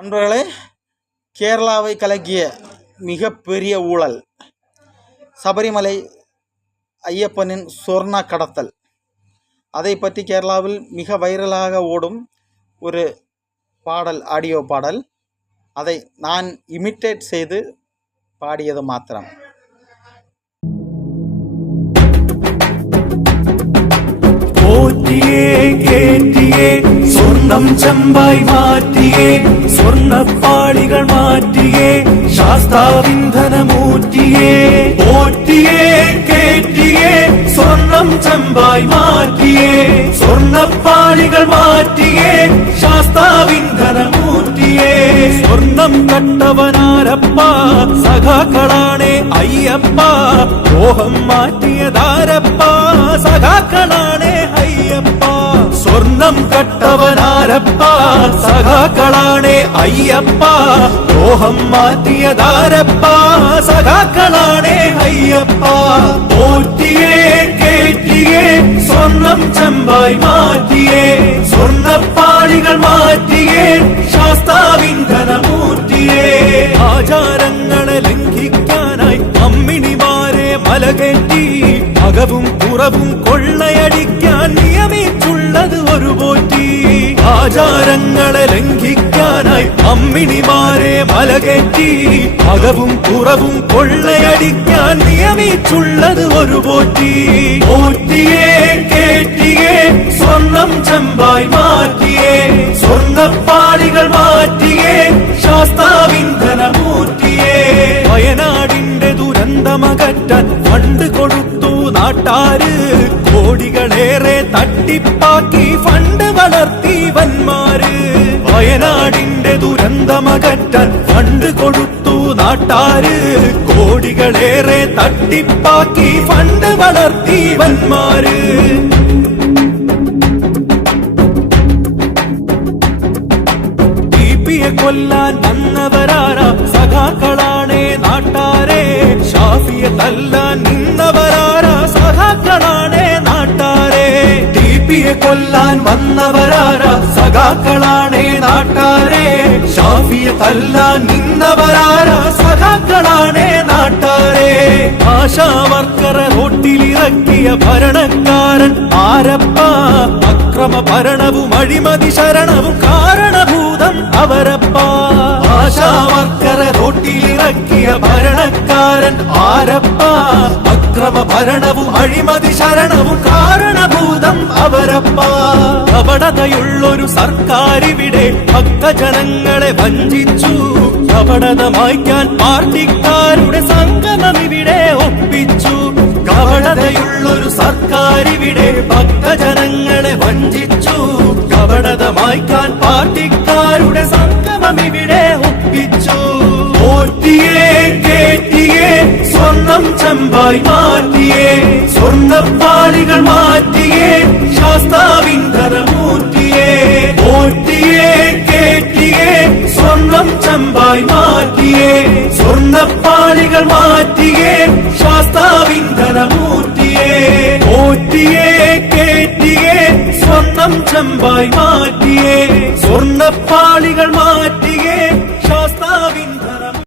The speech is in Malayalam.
நண்பர்களே, கேரளாவை கலக்கிய மிகப்பெரிய ஊழல் சபரிமலை ஐயப்பனின் சொர்ண கடத்தல். அதை பற்றி கேரளாவில் மிக வைரலாக ஓடும் ஒரு பாடல், ஆடியோ பாடல். அதை நான் இமிட்டேட் செய்து பாடியது மாத்திரம். സ്വർണം ചെമ്പായി മാറ്റിയേ, സ്വർണ്ണപ്പാളികൾ മാറ്റിയേ, ശാസ്താവിന്ധനമൂറ്റിയേ, പോറ്റിയേ കേറ്റിയേ, സ്വർണം ചെമ്പായി മാറ്റിയേ, സ്വർണ്ണപ്പാളികൾ മാറ്റിയേ, ശാസ്താവിന്ധനമൂറ്റിയേ. സ്വർണം കട്ടവനാരപ്പ, സഖാക്കളാണേ അയ്യപ്പ, മോഹം മാറ്റിയതാരപ്പ, സഖാക്കളാണേ അയ്യപ്പ. സ്വർണം കട്ടവനാരപ്പ, സഖാക്കളാണേ അയ്യപ്പ, മോഹം മാറ്റിയതാരപ്പ, സഖാക്കളാണേ അയ്യപ്പ. പോറ്റിയേ കേറ്റിയേ, സ്വർണം ചെമ്പായി മാറ്റിയേ, സ്വർണ്ണപ്പാളികൾ മാറ്റിയേ, ശാസ്താവിന്ധനമൂറ്റിയേ. ആചാരങ്ങളെ ലംഘിക്കാനായി അമ്മിണിമാരെ മലകേറ്റി, അകവും പുറവും കൊള്ളയടിക്കാൻ നിയമിച്ചുള്ളത് ഒരു പോറ്റി. ആചാരങ്ങളെ ലംഘിക്കാനായി അമ്മിണിമാരെ മലകേറ്റി, അകവും പുറവും കൊള്ളയടിക്കാൻ നിയമിച്ചുള്ളത് ഒരു പോറ്റി. പോറ്റിയേ കേറ്റിയേ, സ്വർണം ചെമ്പായി മാറ്റിയേ, സ്വർണ്ണപ്പാളികൾ മാറ്റിയേ, ശാസ്താവിന്ധനമൂറ്റിയേ. വയനാടിന്റെ ദുരന്തമകറ്റാൻ ഫണ്ട് കൊടുത്തു നാട്ടാര്, കോടികളേറെ തട്ടിപ്പാക്കി ഫണ്ട് വളർത്തി വന്മാര്. വയനാടിന്റെ ദുരന്തമകറ്റാൻ ഫണ്ട് കൊടുത്തു നാട്ടാര്, കോടികളേറെ തട്ടിപ്പാക്കി ഫണ്ട് വളർത്തി വന്മാര്. കൊല്ലാൻ വന്നവരാരാ, സഖാക്കളാണേ നാട്ടാരെ. ഷാഫിയെ തല്ലാൻ നിന്നവരാരാ, സഖാക്കളാണേ നാട്ടാരെ. ടിപിയെ കൊല്ലാൻ വന്നവരാരാ, സഖാക്കളാണേ നാട്ടാരെ. ഷാഫിയെ തല്ലാൻ നിന്നവരാരാ, സഖാക്കളാണേ നാട്ടാരെ. ആശാവർക്കറെ റോട്ടിലിറക്കിയ ഭരണക്കാരൻ ആരപ്പ, അക്രമ ഭരണവും അഴിമതി ശരണവും കാരണഭൂതം അവരപ്പ. ആശാവർക്കറെ റോട്ടിലിറക്കിയ ഭരണക്കാരൻ ആരപ്പ, അക്രമ ഭരണവും അഴിമതി ശരണവും കാരണഭൂതം അവരപ്പ. കപടതയുള്ളൊരു സർക്കാരിവിടെ ഭക്തജനങ്ങളെ വഞ്ചിച്ചു, കപടത മായ്ക്കാൻ പാർട്ടിക്കാരുടെ സംഗമം ഇവിടെ ഒപ്പിച്ചു. കപടതയുള്ളൊരു സർക്കാരിവിടെ ഭക്തജനങ്ങളെ വഞ്ചിച്ചു, കപടത മായ്ക്കാൻ പാർട്ടിക്കാരുടെ സംഗമം ഇവിടെ ഒപ്പിച്ചു. പോറ്റിയേ കേറ്റിയേ, സ്വർണം ചെമ്പായി മാറ്റിയേ, സ്വർണ്ണപ്പാളികൾ മാറ്റിയേ, ശാസ്താവിന്ധനമൂറ്റിയേ. പോറ്റിയേ കേറ്റിയേ, സ്വർണം ചെമ്പായി മാറ്റിയേ, സ്വർണ്ണപ്പാളികൾ മാറ്റിയേ, ശാസ്താവിന്ധനമൂറ്റിയേ. പോറ്റിയേ കേറ്റിയേ, സ്വർണം ചെമ്പായി മാറ്റിയേ, സ്വർണ്ണപ്പാളികൾ